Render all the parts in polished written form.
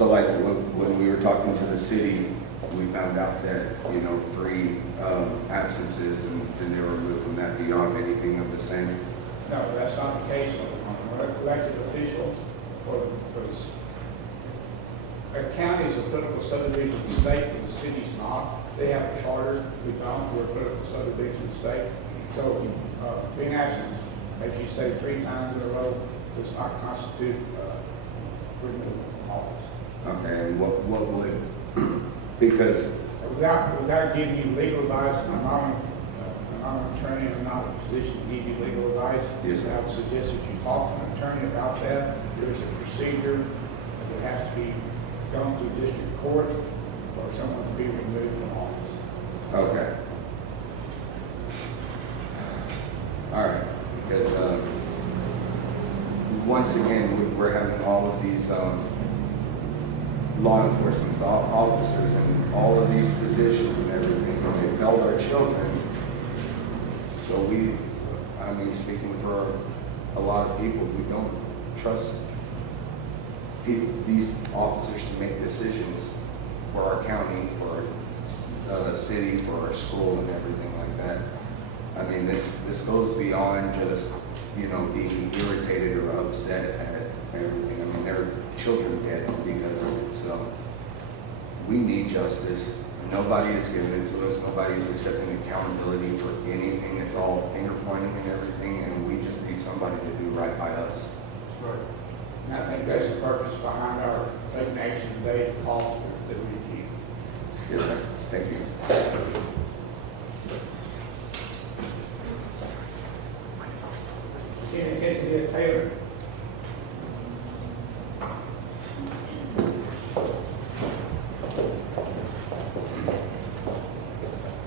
So like when we were talking to the city, we found out that, 3 absences and then they were removed from that. Do you have anything of the same? No, that's not the case on an elected official for this. A county is a political subdivision of the state, but the city's not. They have a charter, we don't, we're a political subdivision of the state. So being absent, as you say, 3 times in a row, does not constitute removal from office. Okay, and what would, because... Without giving you legal advice, I'm not an attorney, I'm not in a position to give you legal advice. Yes, sir. I would suggest that you talk to an attorney about that. There is a procedure that has to be gone through district court for someone to be removed from office. Okay. All right, because once again, we're having all of these law enforcement officers in all of these positions and everything, and they failed our children. So speaking for a lot of people, we don't trust these officers to make decisions for our county, for our city, for our school, and everything like that. I mean, this goes beyond just, being irritated or upset at everything. I mean, there are children dead because of it. So we need justice. Nobody is giving it to us. Nobody is accepting accountability for anything. It's all finger pointing and everything, and we just need somebody to do right by us. Right. And I think that's the purpose behind our taking action today to call for the review. Yes, sir. Thank you. Tina Taylor.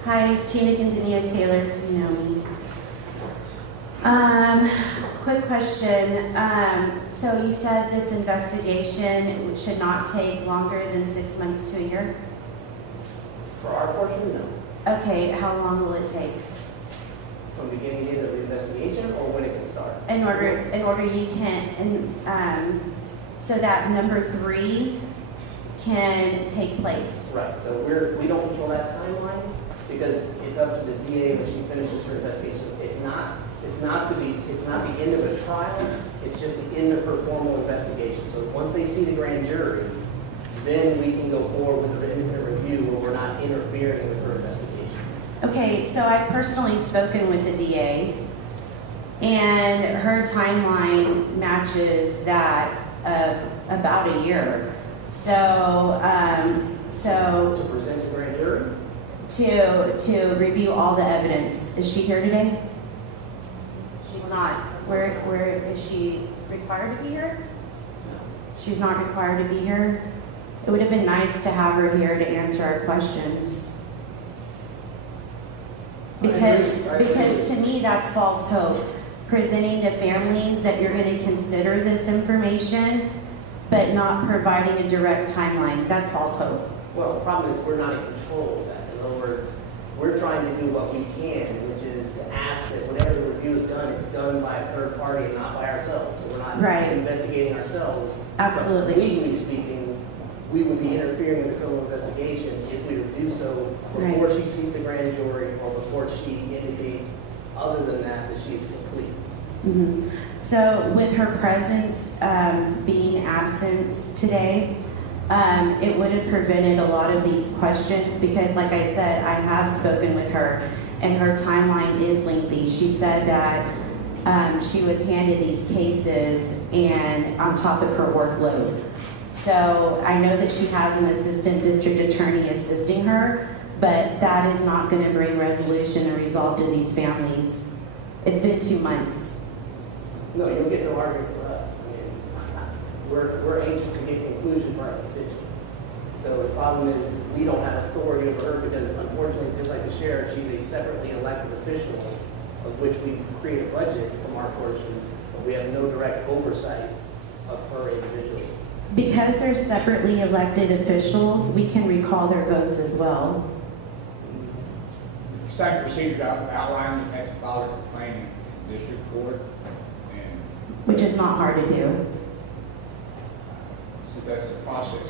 Hi, Tina Quintanilla Taylor, you know me. Quick question. So you said this investigation should not take longer than 6 months to a year? For our portion, no. Okay, how long will it take? From beginning to end of the investigation, or when it can start? In order you can, so that number 3 can take place. Right, so we don't control that timeline because it's up to the DA when she finishes her investigation. It's not the end of a trial, it's just the end of her formal investigation. So once they see the grand jury, then we can go forward with an independent review where we're not interfering with her investigation. Okay, so I've personally spoken with the DA, and her timeline matches that of about a year. So, To present to grand jury? to review all the evidence. Is she here today? She's not. Where is she required to be here? She's not required to be here. It would have been nice to have her here to answer our questions. Because to me, that's false hope. Presenting to families that you're going to consider this information, but not providing a direct timeline. That's false hope. Well, the problem is we're not in control of that. In other words, we're trying to do what we can, which is to ask that whenever the review is done, it's done by a third party and not by ourselves. So we're not investigating ourselves. Absolutely. But legally speaking, we would be interfering with the criminal investigation if we would do so before she sees a grand jury or before she indicates, other than that she is complete. Mm-hmm. So with her presence being absent today, it would have prevented a lot of these questions because, like I said, I have spoken with her and her timeline is lengthy. She said that she was handed these cases and on top of her workload. So I know that she has an assistant district attorney assisting her, but that is not going to bring resolution and resolve to these families. It's been 2 months. No, you'll get no argument for us. I mean, we're anxious to get conclusion for our constituents. So the problem is we don't have authority over her because, unfortunately, just like the sheriff, she's a separately elected official of which we create a budget from our portion, but we have no direct oversight of her individually. Because they're separately elected officials, we can recall their votes as well. Standard procedure outlined, you have to file a complaint in district court, and Which is not hard to do. that's the process.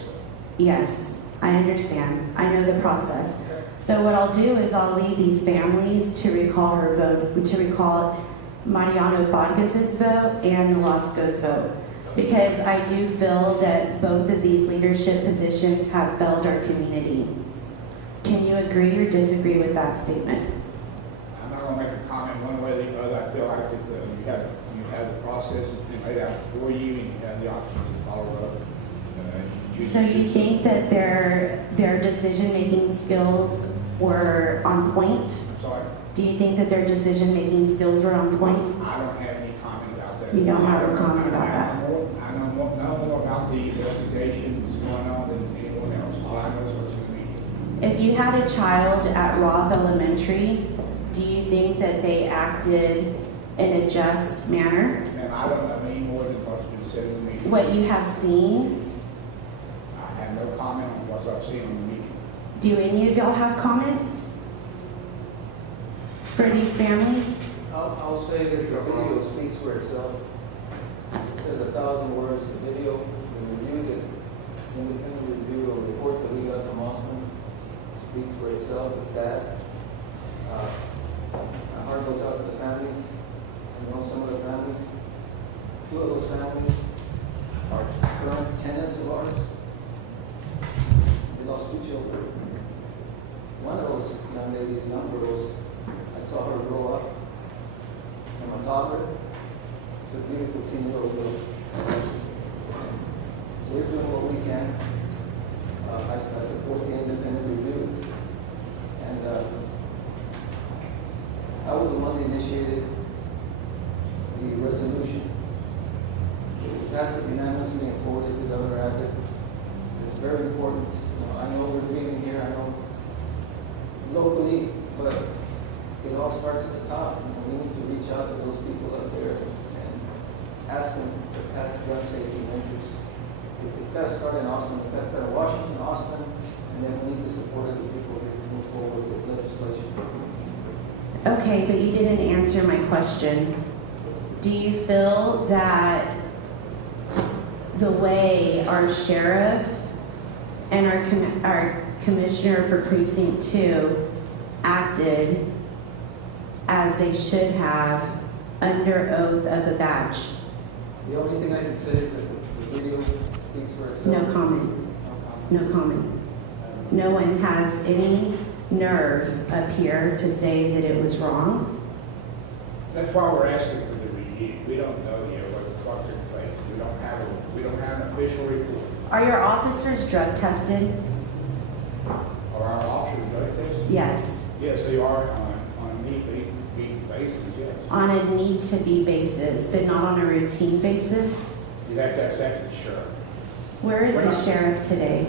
Yes, I understand. I know the process. So what I'll do is I'll leave these families to recall her vote, to recall Mariano Vargas's vote and Nolasco's vote. Because I do feel that both of these leadership positions have failed our community. Can you agree or disagree with that statement? I'm not gonna make a comment one way or the other. I feel like that you have the process that's been laid out for you, and you have the option to follow up. So you think that their decision-making skills were on point? I'm sorry? Do you think that their decision-making skills were on point? I don't have any comment about that. You don't have a comment about that? I know more about the investigation that's going on than anyone else. All I know is what's in the media. If you had a child at Robb Elementary, do you think that they acted in a just manner? And I don't know any more than what's been said in the media. What you have seen? I have no comment on what I've seen in the media. Do any of y'all have comments for these families? I'll say that the video speaks for itself. It says 1,000 words. The video, the review, the independent review or report that we got from Austin speaks for itself. It's sad. My heart goes out to the families. I know some of the families. 2 of those families are current tenants of ours. They lost 2 children. One of those young ladies, young girls, I saw her grow up from a toddler to a beautiful 10-year-old girl. We're doing what we can. I support the independent review. And I was the one that initiated the resolution. It was passed unanimously and forwarded to Governor Abbott. It's very important. I know we're grieving here. I know locally, but it all starts at the top. We need to reach out to those people up there and ask them to pass gun safety measures. It's got to start in Austin. It's got to start in Washington, Austin, and then we need the support of the people here to move forward with legislation. Okay, but you didn't answer my question. Do you feel that the way our sheriff and our commissioner for precinct 2 acted as they should have under oath of a badge? The only thing I can say is that the video speaks for itself. No comment. No comment. No one has any nerve up here to say that it was wrong. That's why we're asking for the review. We don't know yet what took place. We don't have an official report. Are your officers drug tested? Are our officers drug tested? Yes. Yes, they are on a need basis, yes. On a need-to-be basis, but not on a routine basis? You have to ask the sheriff. Where is We're the not- sheriff today?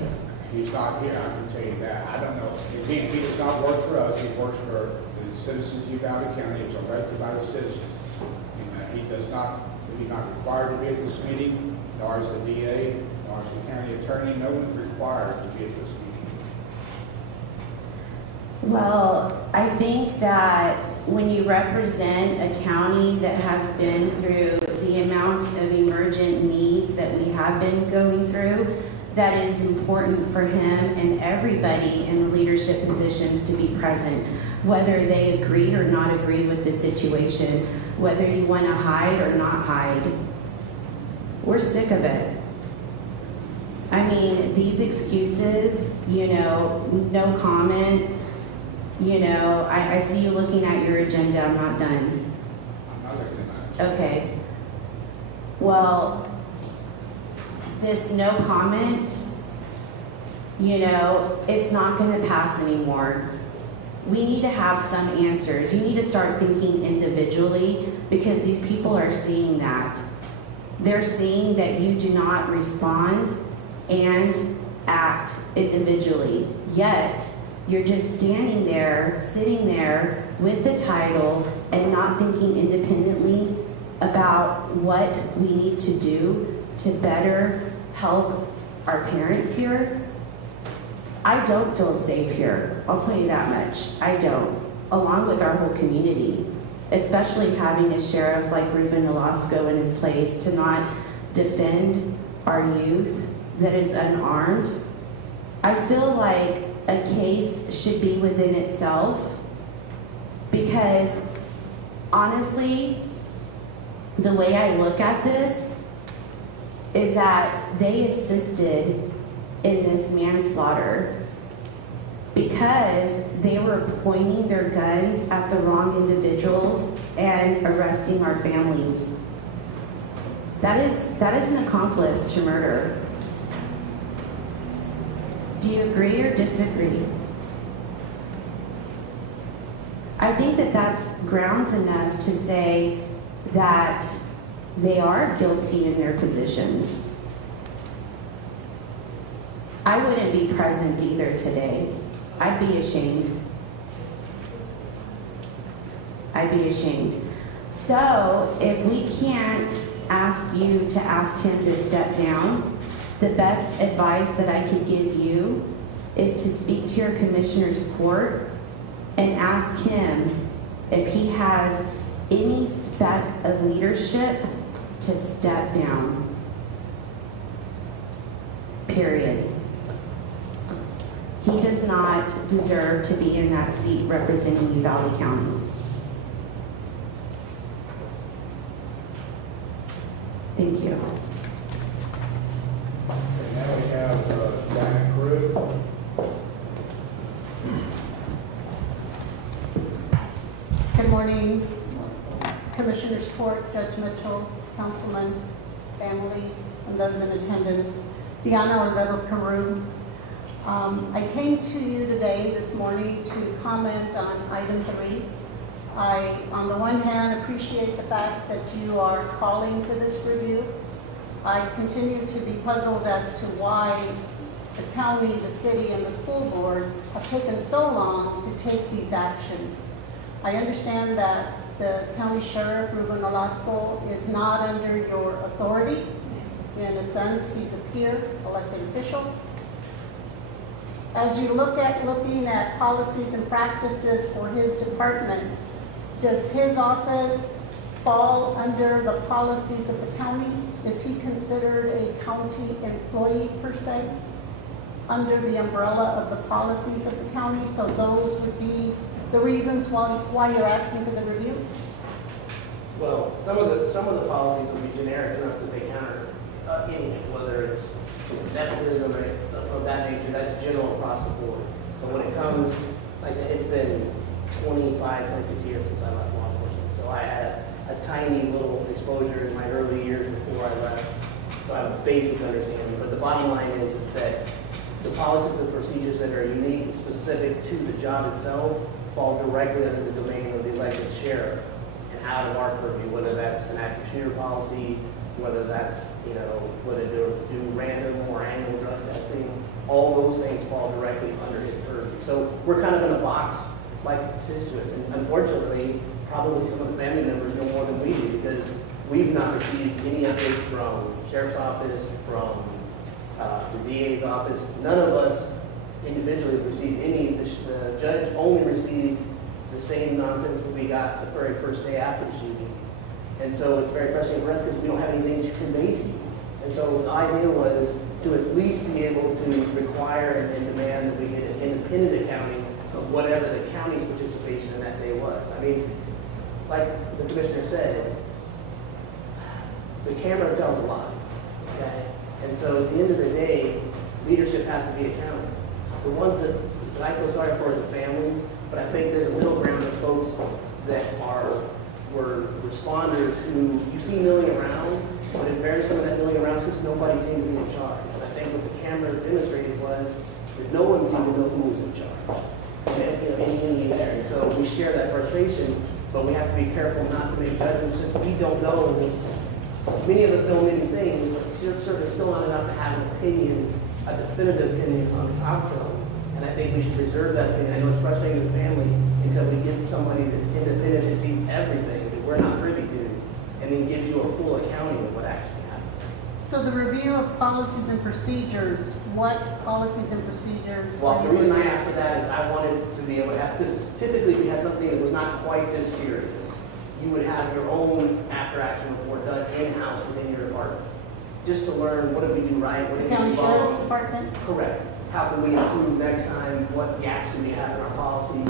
He's not here, I can tell you that. I don't know. Again, he does not work for us. He works for the citizens of Uvalde County. It's elected by the citizens. He's not required to be at this meeting, nor is the DA, nor is the county attorney. No one's required to be at this meeting. Well, I think that when you represent a county that has been through the amount of emergent needs that we have been going through, that is important for him and everybody in the leadership positions to be present, whether they agree or not agree with the situation, whether you want to hide or not hide. We're sick of it. I mean, these excuses, no comment, I see you looking at your agenda. I'm not done. I'm not looking at that. Okay. Well, this no comment, it's not going to pass anymore. We need to have some answers. You need to start thinking individually because these people are seeing that. They're seeing that you do not respond and act individually. Yet, you're just standing there, sitting there with the title and not thinking independently about what we need to do to better help our parents here. I don't feel safe here. I'll tell you that much. I don't. Along with our whole community, especially having a sheriff like Ruben Nolasco in his place to not defend our youth that is unarmed, I feel like a case should be within itself, because honestly, the way I look at this is that they assisted in this manslaughter because they were pointing their guns at the wrong individuals and arresting our families. That is an accomplice to murder. Do you agree or disagree? I think that that's grounds enough to say that they are guilty in their positions. I wouldn't be present either today. I'd be ashamed. I'd be ashamed. So if we can't ask you to ask him to step down, the best advice that I could give you is to speak to your commissioner's court and ask him if he has any speck of leadership to step down. Period. He does not deserve to be in that seat representing Uvalde County. Thank you. And now we have Diana Crew. Good morning, Commissioners Court, Judge Mitchell, councilmen, families, and those in attendance. Diana Uvalde County. I came to you today, this morning, to comment on item 3. I, on the one hand, appreciate the fact that you are calling for this review. I continue to be puzzled as to why the county, the city, and the school board have taken so long to take these actions. I understand that the county sheriff, Ruben Velasco, is not under your authority. In a sense, he's a peer, elected official. As you looking at policies and practices for his department, does his office fall under the policies of the county? Is he considered a county employee per se, under the umbrella of the policies of the county? So those would be the reasons why you're asking for the review? Well, some of the policies will be generic enough that they counter anything, whether it's nepotism or of that nature. That's general across the board. But when it comes, like I said, it's been 25, 26 years since I left law enforcement. So I had a tiny little exposure in my early years before I left. So I have a basic understanding. But the bottom line is that the policies and procedures that are unique and specific to the job itself fall directly under the domain of the elected sheriff and out of our purview, whether that's an active shooter policy, whether that's, whether to do random or annual drug testing, all those things fall directly under his purview. So we're kind of in a box-like situation. And unfortunately, probably some of the family members know more than we do, because we've not received any updates from sheriff's office, from the DA's office. None of us individually have received any. The judge only received the same nonsense that we got the very first day after the shooting. And so it's very frustrating for us because we don't have anything to convey to you. And so the idea was to at least be able to require and demand that we get an independent accounting of whatever the county's participation in that day was. I mean, like the commissioner said, the camera tells a lot, okay? And so at the end of the day, leadership has to be accountable. The ones that I feel sorry for are the families, but I think there's a middle ground of folks that were responders who you see milling around, but in fairness, some of that milling around is because nobody seemed to be in charge. And I think what the cameras demonstrated was that no one seemed to know who was in charge. And any there. And so we share that frustration, but we have to be careful not to make judgments that we don't know. Many of us know many things, but certainly still not enough to have an opinion, a definitive opinion on the outcome. And I think we should reserve that opinion. I know it's frustrating to the family until we get somebody that's independent and sees everything that we're not privy to, and then gives you a full accounting of what actually happened. So the review of policies and procedures, what policies and procedures? Well, the reason I asked for that is I wanted to be able to have, because typically we had something that was not quite this serious. You would have your own after-action report done in-house within your department. just to learn what did we do right, what The did we county do sheriff's wrong. department? Correct. How can we improve next time? What gaps do we have in our policies?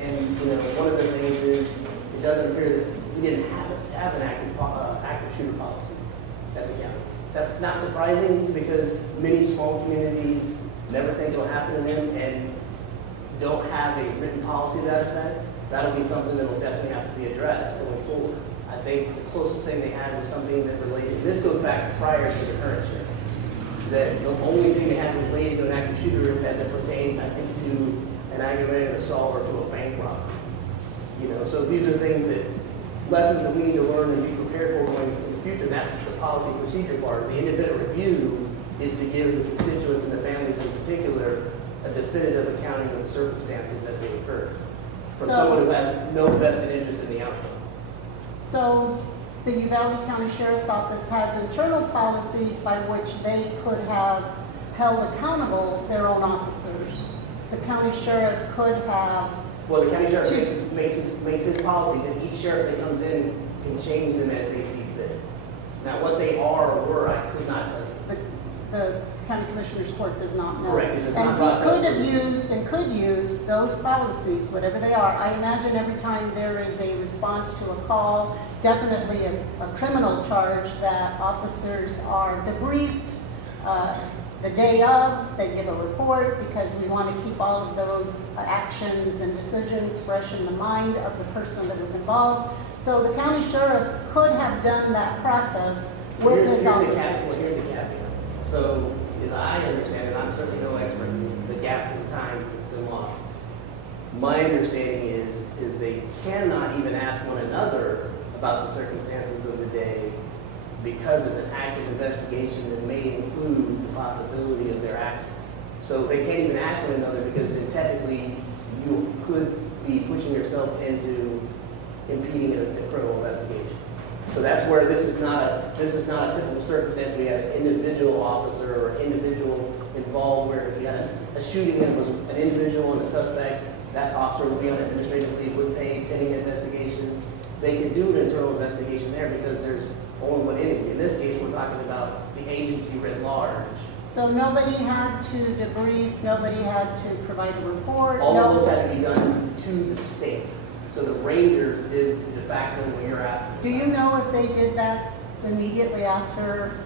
And, you know, one of the things is, it doesn't appear that we didn't have an active shooter policy at the county. That's not surprising because many small communities never think it'll happen to them and don't have a written policy to that effect. That'll be something that will definitely have to be addressed going forward. I think the closest thing they had was something that related, this goes back prior to the current sheriff, that the only thing they had was related to an active shooter as it pertained, I think, to an aggravated assault or to a bank robbery. You know, so these are things that, lessons that we need to learn and be prepared for going in the future. That's the policy and procedure part. The independent review is to give the constituents and the families in particular a definitive accounting of the circumstances as they occur, from someone who has no vested interest in the outcome. So the Uvalde County Sheriff's Office has internal policies by which they could have held accountable their own officers. The county sheriff could have. Well, the county sheriff makes his policies, and each sheriff that comes in can change them as they see fit. Now, what they are or were, I could not tell you. The County Commissioners Court does not know. Correct, it does not And brought he that could have forward. used and could use those policies, whatever they are. I imagine every time there is a response to a call, definitely a criminal charge, that officers are debriefed the day of, they give a report, because we want to keep all of those actions and decisions fresh in the mind of the person that was involved. So the county sheriff could have done that process with his officers. Here's the caveat. So, as I understand it, I'm certainly no expert in the gap in time that's been lost. My understanding is they cannot even ask one another about the circumstances of the day because it's an active investigation that may include the possibility of their actions. So they can't even ask one another because then technically you could be pushing yourself into impeding a criminal investigation. So that's where this is not a typical circumstance. We have an individual officer or individual involved where if you had a shooting and it was an individual and a suspect, that officer would be on administrative leave, would pay pending investigation. They could do an internal investigation there because there's only one entity. In this case, we're talking about the agency writ large. So nobody had to debrief, nobody had to provide a report? All of those had to be done to the state. So the Rangers did de facto what you're asking. Do you know if they did that immediately after,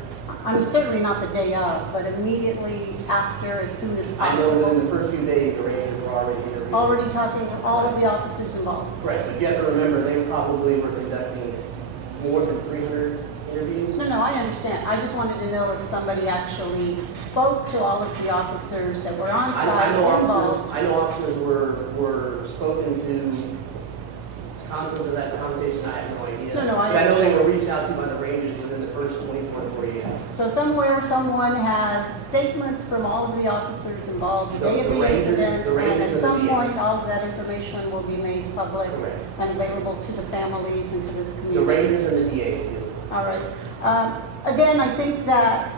I'm certainly not the day of, but immediately after, as soon as I know within possible? the first few days, the Rangers were already interviewed. Already talking to all of the officers involved? Correct, but you have to remember, they probably were conducting more than 300 interviews. No, I understand. I just wanted to know if somebody actually spoke to all of the officers that were on site involved. I know officers were spoken to. Contents of that conversation, I have no idea. No, But I know they were reached out to by the Rangers within the first 24 to 48 hours. So somewhere, someone has statements from all of the officers involved the day of the incident, the Rangers and at and some the DA. point, all of that information will be made public Correct. and available to the families and to this community. The Rangers and the DA. All right. Again, I think that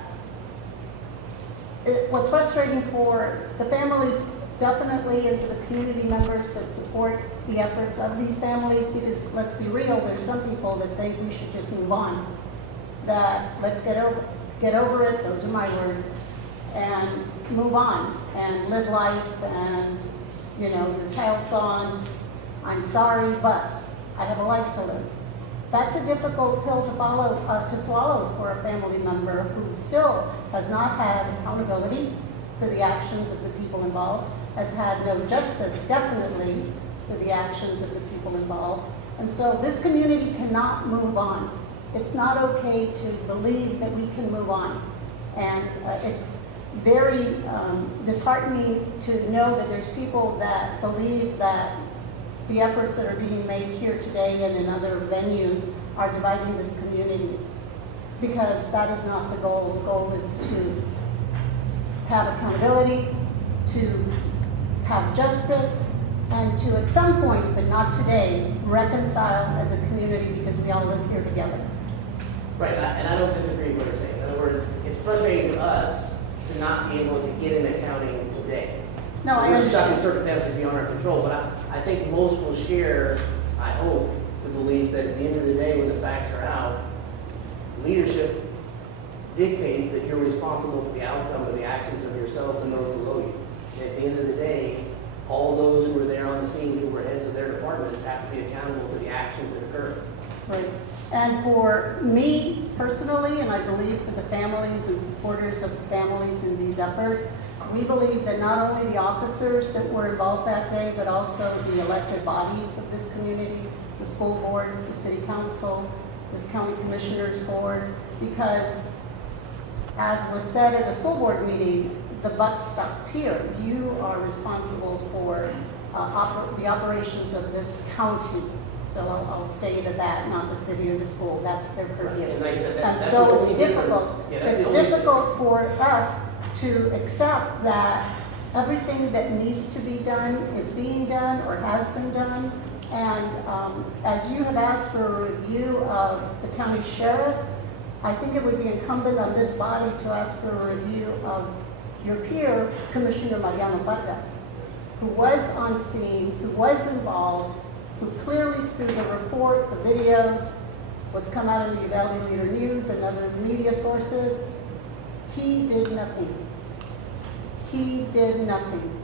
what's frustrating for the families, definitely, and for the community members that support the efforts of these families, because let's be real, there's some people that think we should just move on. That let's get over it, those are my words, and move on and live life, and you know, your child's gone, I'm sorry, but I have a life to live. That's a difficult pill to swallow for a family member who still has not had accountability for the actions of the people involved, has had no justice, definitely, for the actions of the people involved. And so this community cannot move on. It's not okay to believe that we can move on. And it's very disheartening to know that there's people that believe that the efforts that are being made here today and in other venues are dividing this community, because that is not the goal. The goal is to have accountability, to have justice, and to, at some point, but not today, reconcile as a community, because we all live here together. Right, and I don't disagree with what you're saying. In other words, it's frustrating to us to not be able to get an accounting today. No, I We're stuck in understand. circumstances beyond our control, but I think most will share, I hope, the belief that at the end of the day, when the facts are out, leadership dictates that you're responsible for the outcome of the actions of yourself and those below you. And at the end of the day, all those who were there on the scene, who were heads of their departments, have to be accountable to the actions that occurred. Right. And for me personally, and I believe for the families and supporters of the families in these efforts, we believe that not only the officers that were involved that day, but also the elected bodies of this community, the school board, the city council, this county commissioners board, because as was said at a school board meeting, the buck stops here. You are responsible for the operations of this county. So I'll stay to that, not the city or the school. That's their purview. And like I said, And that's so the it's only difficult. difference. Yeah, that's It's the only difficult for us to accept that everything that needs to be done is being done or has been done. And as you have asked for a review of the county sheriff, I think it would be incumbent on this body to ask for a review of your peer, Commissioner Mariano Vargas, who was on scene, who was involved, who clearly through the report, the videos, what's come out of the Uvalde Leader News and other media sources, he did nothing. He did nothing.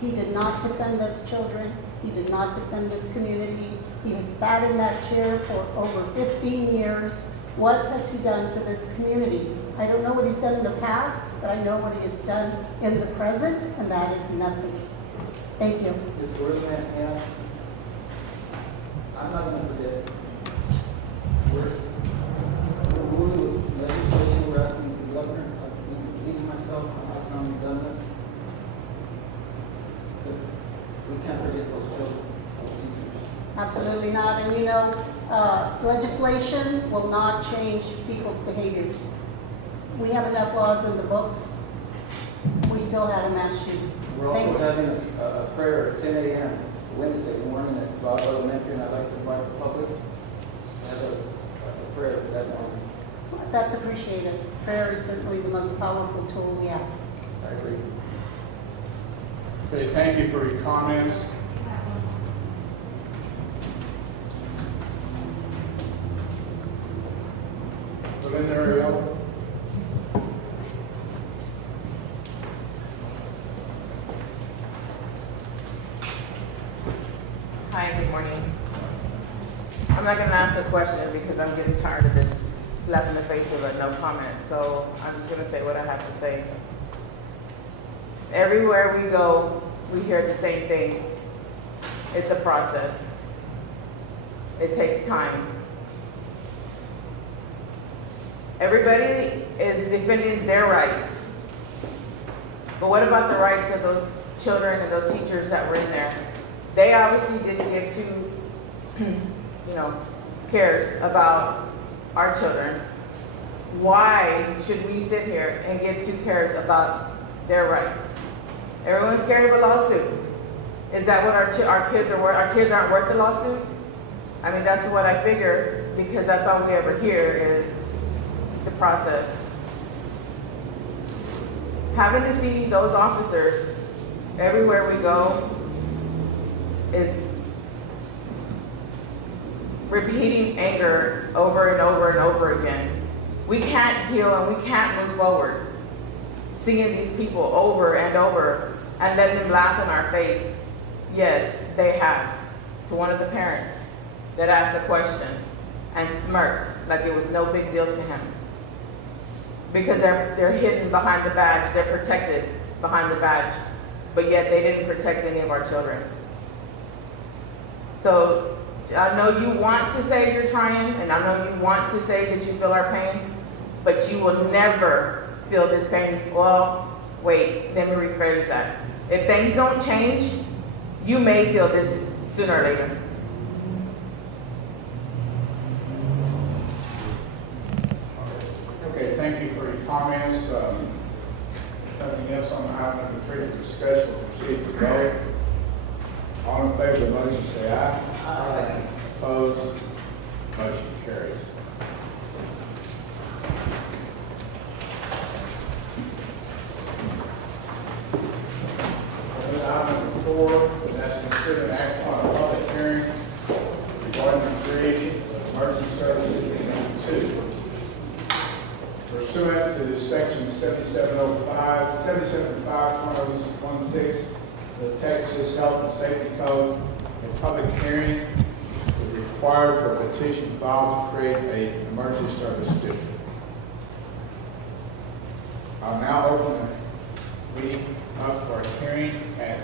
He did not defend those children. He did not defend this community. He has sat in that chair for over 15 years. What has he done for this community? I don't know what he's done in the past, but I know what he has done in the present, and that is nothing. Thank you. Mr. Worthman, yeah. I'm not going to forget. Legislation, we're asking the governor, leading myself, I'm not sounding redundant. But we can't forget those children, those teachers. Absolutely not. And you know, legislation will not change people's behaviors. We have enough laws in the books. We still had a mass shooting. We're Thank also you. having a prayer at 10 a.m. Wednesday morning at Robb Elementary, and I'd like to invite the public to have a prayer that morning. That's appreciated. Prayer is certainly the most powerful tool we have. I agree. Okay, thank you for your comments. Belinda Ariel. Hi, good morning. I'm not gonna ask a question because I'm getting tired of this slap in the face of a no comment, so I'm just gonna say what I have to say. Everywhere we go, we hear the same thing. It's a process. It takes time. Everybody is defending their rights. But what about the rights of those children and those teachers that were in there? They obviously didn't give two, cares about our children. Why should we sit here and give two cares about their rights? Everyone's scared of a lawsuit. Is that what our kids are worth? Our kids aren't worth the lawsuit? I mean, that's what I figure, because that's all we ever hear is the process. Having to see those officers everywhere we go is repeating anger over and over and over again. We can't heal and we can't move forward seeing these people over and over and letting them laugh in our face. Yes, they have. To one of the parents that asked the question and smirked like it was no big deal to him. Because they're hidden behind the badge, they're protected behind the badge, but yet they didn't protect any of our children. So I know you want to say you're trying, and I know you want to say that you feel our pain, but you will never feel this pain. Well, wait, let me rephrase that. If things don't change, you may feel this sooner or later. Okay, thank you for your comments. Nothing else on item number 3 for discussion. We'll proceed to vote. All in favor of the motion, say aye. Aye. Opposed? Motion carries. Item number 4, that's consider an act on a public hearing regarding the creation of emergency services in 2. Pursuant 275-2016, the Texas Health and Safety Code, a public hearing is required for a petition filed to create an emergency service district. I'll now open the meeting up for a hearing at,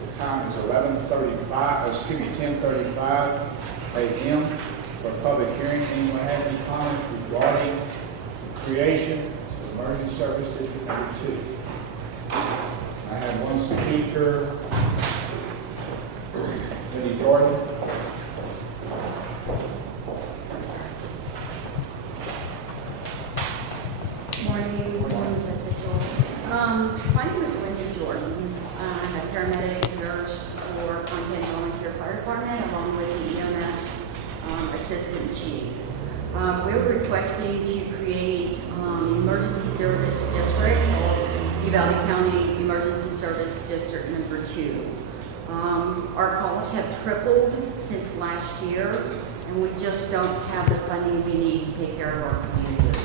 the time is 10:35 a.m. for a public hearing. Anyone have any comments regarding the creation of emergency service district number 2? I have one speaker, Lady Jordan. Morning, Judge Mitchell. My name is Wendy Jordan. I'm a paramedic nurse for Content Volunteer Fire Department, along with the EMS Assistant Chief. We're requesting to create emergency service district called Uvalde County Emergency Service District number 2. Our calls have tripled since last year, and we just don't have the funding we need to take care of our community.